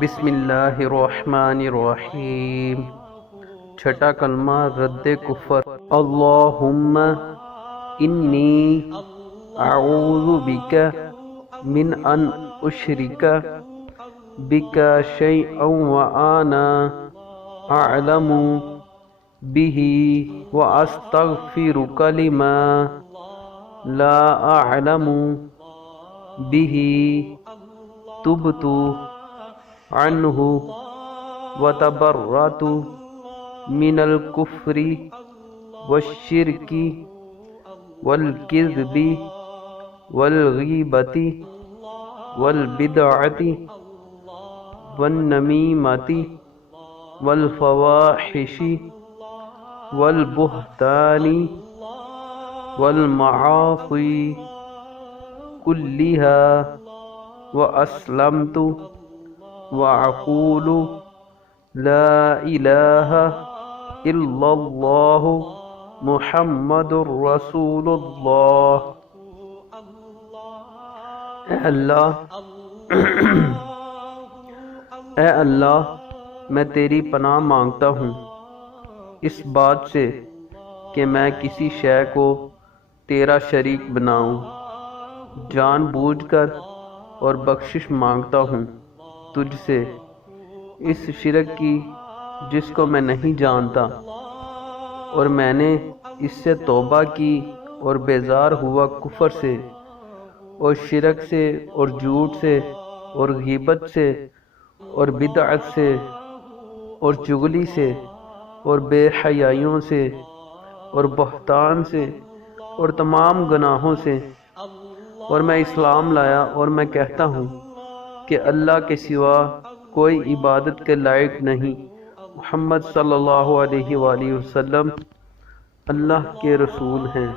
بسم اللہ الرحمن الرحیم۔ چھٹا کلمہ رد کفر۔ اللہم انی اعوذ بک من ان اشرک بک شیئا وانا اعلم به واستغفرک لما لا اعلم به تبت عنہ وتبرأت من الکفر والشرک والکذب والغیبۃ والبدعۃ والنمیمۃ والفواحش والبہتان والمعاصی كلها وأسلمت وأقول لا إله إلا الله محمد رسول اللہ۔ اے اللہ میں تیری پناہ مانگتا ہوں اس بات سے کہ میں کسی شے کو تیرا شریک بناؤں، جان بوجھ کر، اور بخشش مانگتا ہوں تجھ سے اس شرک کی جس کو میں نہیں جانتا، اور میں نے اس سے توبہ کی اور بیزار ہوا کفر سے اور شرک سے اور جھوٹ سے اور غیبت سے اور بدعت سے اور چغلی سے اور بے حیائیوں سے اور بہتان سے اور تمام گناہوں سے، اور میں اسلام لایا اور میں کہتا ہوں کہ اللہ کے سوا کوئی عبادت کے لائق نہیں، محمد صلی اللہ علیہ وآلہ وسلم اللہ کے رسول ہیں۔